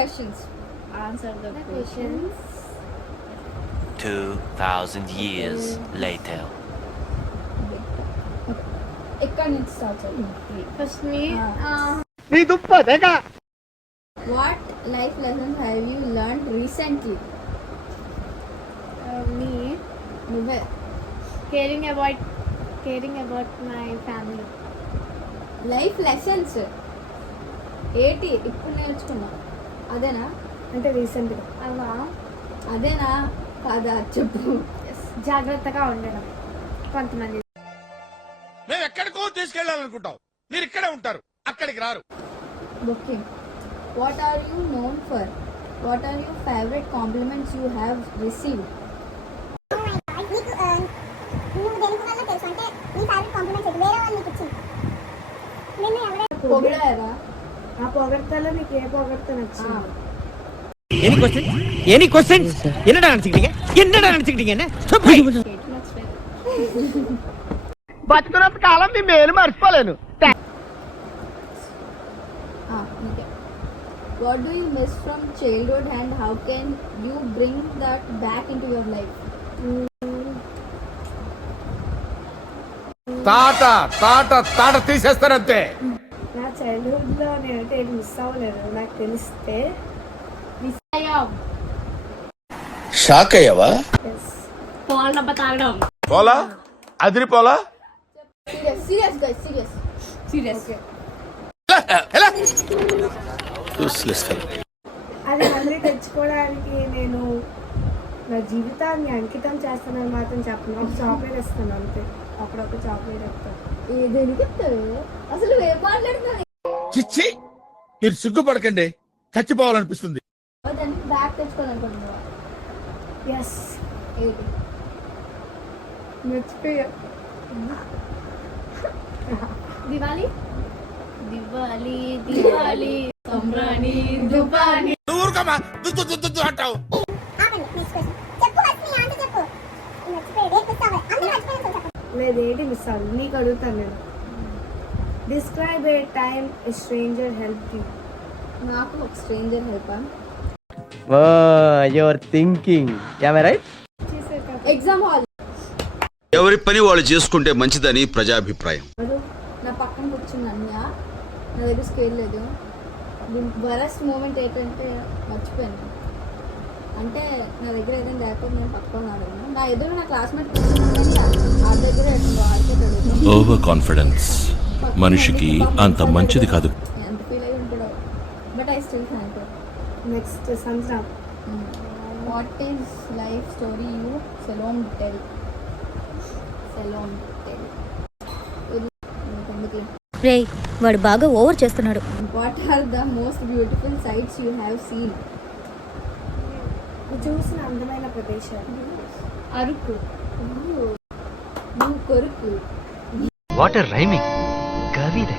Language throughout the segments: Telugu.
questions. Answer the questions. 2,000 years later. ఎక్కడి నుంచి స్టార్ట్ చేయాలి? First me. What life lessons have you learned recently? Me. నువ్వే. Caring about my family. Life lessons ఏంటి ఇప్పుడు నేర్చుకున్నా? అదేనా? అంటే రీసెంట్గా అవా అదేనా కాదా చెప్పు. జాగ్రత్తగా ఉండడం. కొంతమంది మేము ఎక్కడికో తీసుకెళ్లాలనుకుంటాం, మీరు ఇక్కడే ఉంటారు, అక్కడికి రారు. Booking. What are you known for? What are your favourite compliments you have received? పొగిడారా? ఆ పొగడ్తలో నీకు ఏ పొగడ్త నచ్చింది? எனி क्वेश्चंस என்னடா நினைச்சிட்டீங்க என்ன బతుకున్నంత కాలం మీ మేలు మర్చిపోలేను. What do you miss from childhood and how can you bring that back into your life? తాట తీసేస్తారంతే. నా చైల్డ్హుడ్లో నేనైతే ఏది మిస్ అవ్వలేదు. నాకు తెలిస్తే మిస్ అయ్యాం. షాక్ అయ్యావా? పాలు డబ్బా తాగడం. పోలా అదిరిపోలా. Serious guys, serious. Okay. అది మళ్ళీ తెచ్చుకోవడానికి నేను నా జీవితాన్ని అంకితం చేస్తానని మాత్రం చెప్పను. ఒక చాక్లెట్ ఇస్తాను అంతే. అప్పుడొక చాక్లెట్ ఇస్తాను. ఏదేనికి చెప్తావు? అసలు ఏం మాట్లాడుతున్నావు? చిచ్చి, మీరు సిగ్గుపడకండి, చచ్చిపోవాలనిపిస్తుంది. దానికి బ్యాగ్ తెచ్చుకోవాలనుకుంటున్నావా? ఎస్. ఏది? మర్చిపోయా. దివాలి సంబ్రాణి దుబాని. నువ్వు ఊరుకోమా, దుద్దు అంటావు. లేదు, ఏంటి మిస్ అవ్వదు. నీకు అడుగుతాను నేను. Describe a time A stranger help you. నాకు ఒక stranger help. Your thinking right. Exam hall. ఎవరి పని వాళ్ళు చేసుకుంటే మంచిదని ప్రజాభిప్రాయం. నా పక్కన కూర్చున్న అన్నయ్య నా దగ్గర స్కేల్ లేదు. వరస్ట్ మూమెంట్ ఏంటంటే మర్చిపోయాను. అంటే నా దగ్గర ఏదైనా లేకపోతే నేను పట్టుకున్నాను. నా ఎదురు నా క్లాస్మేట్ ఆ దగ్గర ఆడుకుంటాడు. ఓవర్ కాన్ఫిడెన్స్ మనిషికి అంత మంచిది కాదు. ఎంత ఫీల్ అయ్యి ఉంటాడో. But I still thank you. Next సంవత్సరం. What is life story you సెలోన్ టెల్? రే, వాడు బాగా ఓవర్ చేస్తున్నాడు. What are the most beautiful sights you have seen? చూసిన అందమైన ప్రదేశాలు. అరకు. నువ్వు కొరుకు. వాటర్ రైమింగ్ కవిత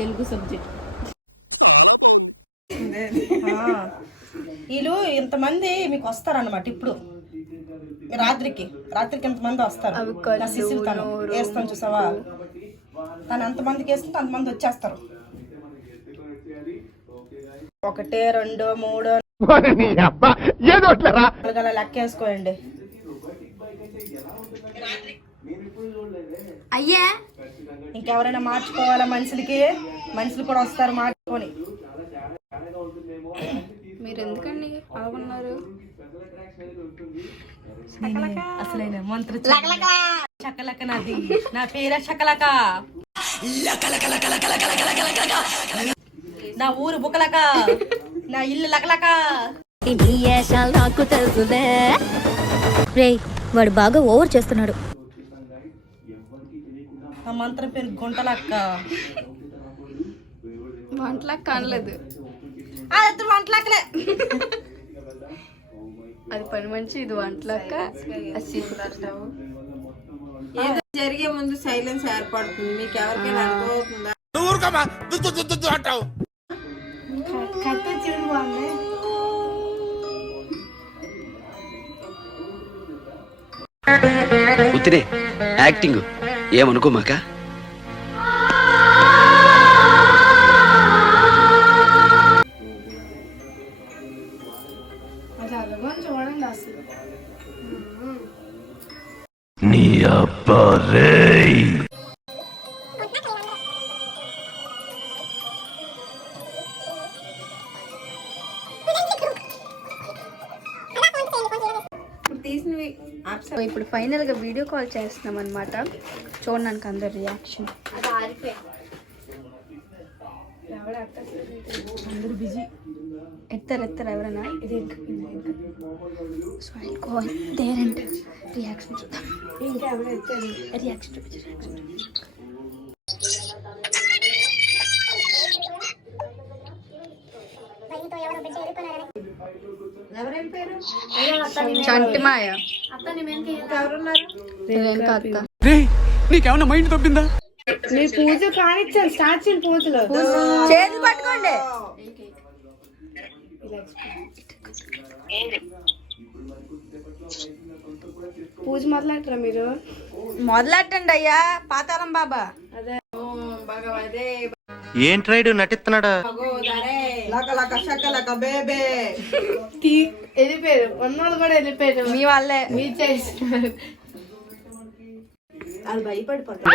తెలుగు సబ్జెక్ట్. వీళ్ళు ఇంతమంది మీకు వస్తారన్నమాట. ఇప్పుడు రాత్రికి ఎంతమంది వస్తారు. నా శిశువు తను వేస్తాను చూసావా, తను ఎంతమందికి వేస్తుంటే అంతమంది వచ్చేస్తారు. 1 2 3 4 లెక్క వేసుకోండి. అయ్యా, ఇంకెవరైనా మార్చుకోవాలా? మనుషులు కూడా వస్తారు మార్చుకొని. మీరు ఎందుకండి బాగున్నారు? అసలైన మంత్ర చకలక నాది. నా పేర చకలక. నా ఊరు బుకలక. నా ఇల్లు లకలక. నాకు తెలుసులే. రే, వాడు బాగా ఓవర్ చేస్తున్నాడు. నా మంత్రం పేరు గుంటలక్క. వంటలకు కానలేదు. వంటలక్కలే. అది పని మంచి, ఇది వంటలక్క. ఏదో జరిగే ముందు సైలెన్స్ ఏర్పడుతుంది. మీకు ఎవరికైనా అర్థమవుతుందా? నువ్వు ఊరుకోమా, దుద్దు అంటావు. కథ చూడు బాగుంది. ఉత్తినే యాక్టింగ్ ఏమనుకోమాక. అది అదిగో చూడండి అసలు. నీ అబ్బా రేయ్. తీసినవి ఇప్పుడు ఫైనల్ గా వీడియో కాల్ చేస్తున్నాం అనమాట. చూడడానికి అందరు రియాక్షన్. అందరూ బిజీ. ఎత్తారు ఎవరైనా so I call there and reaction చూద్దాం. ఇంకెవరు ఎత్తారు? రియాక్షన్ చూపించు. ఎవరేం పేరు? చంటిమాయ ఎవరున్నారు? అత్త. నీకేమన్నా మైండ్ తప్పిందా? మీ పూజ కానిచ్చాను. స్టార్ట్ చేయండి పూజలు. చేతులు పట్టుకోండి. పూజ మొదలెట్టరా మీరు? మొదలెట్టండి అయ్యా పాతాళం బాబా. అదే భగవదే ఏంట్రైడు నటిస్తున్నాడా? భగోదరే లక లక షక లక బేబే. వెళ్ళిపోయారు. ఉన్నోళ్ళు కూడా వెళ్ళిపోయారు. మీ వాళ్ళే. మీ చేస్తున్నారు. వాళ్ళు భయపడిపోతారు.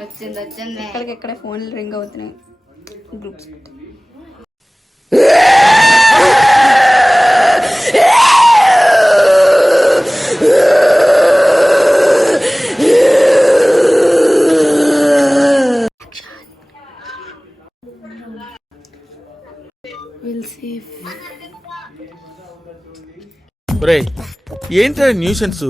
వచ్చింది. ఎక్కడ ఫోన్లు రింగ్ అవుతున్నాయి. గ్రూప్స్ ఏంట్రా nuisance?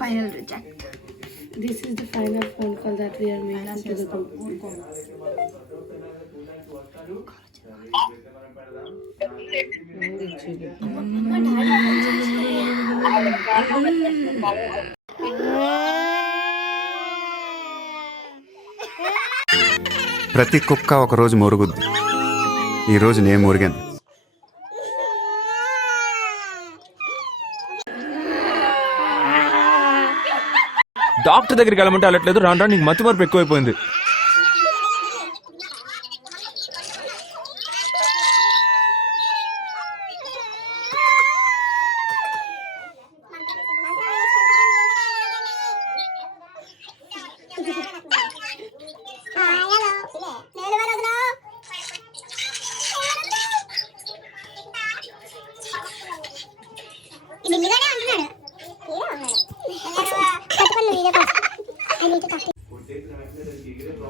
Final reject. This is the final phone call that we are making to the group. ప్రతి కుక్క ఒకరోజు మొరుగుద్ది. ఈరోజు నేను మురిగాను. డాక్టర్ దగ్గరికి వెళ్ళమంటే వెళ్ళట్లేదు. రాను రాను నీకు మతి మరపు ఎక్కువైపోయింది.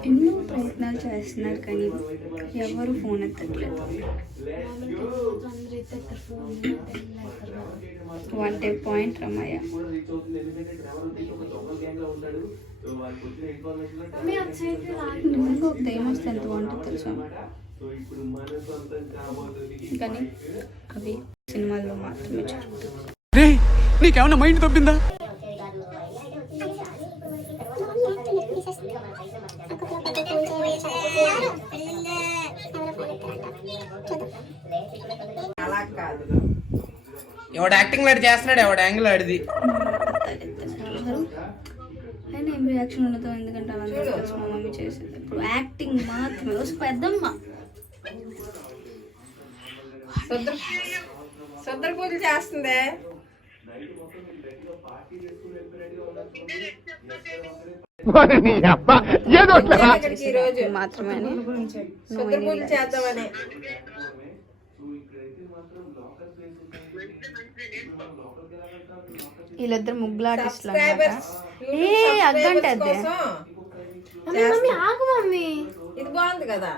ఎన్నో ప్రయత్నాలు చేస్తున్నారు కానీ ఎవరు ఫోన్ ఎత్తట్లేదు. వన్ డే పాయింట్ రమ్మయ్య. నిమ్మగా ఒక దయ్యం వస్తే ఎంత బాగుంటుంది తెలుసా? కానీ అవి సినిమాల్లో మాత్రమే జరుగుతుంది. నీకేమన్నా మైండ్ తప్పిందా? అలా కాదు. ఎవడు యాక్టింగ్ లాంటి చేస్తున్నాడు, ఎవడు యాంగిల్ ఆడిది. అయినా ఏం రియాక్షన్ ఉండదు. ఎందుకంటే అలా మా మమ్మీ చేసేది ఇప్పుడు యాక్టింగ్ మాత్రమే. పెద్దమ్మ శుద్ర పూజలు చేస్తుందే. ఈ రోజు మాత్రమే శుద్ర పూజలు చేద్దామని. వీళ్ళిద్దరు ముగ్గులు ఆర్టిస్టులు అన్నమాట. అగ్గంటే అదే ఇది బాగుంది కదా.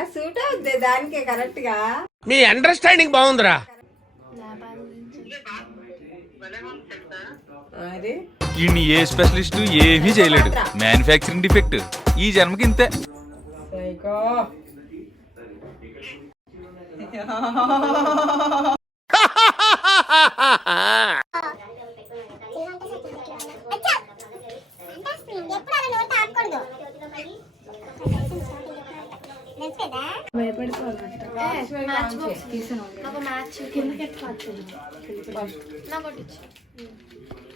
ఆ సూట్ అవుద్ది దానికే కరెక్ట్ గా. మీ అండర్స్టాండింగ్ బాగుందిరా. మరి ఈయన్ని ఏ స్పెషలిస్ట్ ఏమీ చేయలేడు. Manufacturing defect. ఈ జన్మకి ఇంతే. సైకో.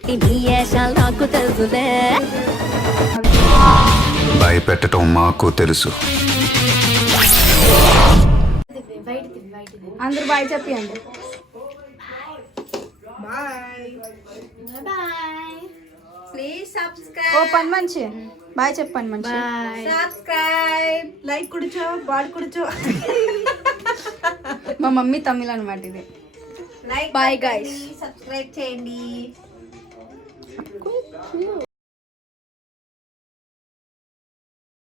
నీ వేషాలు నాకు తెలుసులే. భయపెట్టడం మాకు తెలుసు. అందరూ బాయ్ చెప్పండి. Please subscribe. ఓ పని మంచి బాయ్ చెప్పండి మంచి. సబ్స్క్రైబ్. లైక్ కుడిచో బాల్ కుడిచో. మా మమ్మీ తమిళ అనమాట ఇది. Like bye guys. సబ్స్క్రైబ్ చేయండి.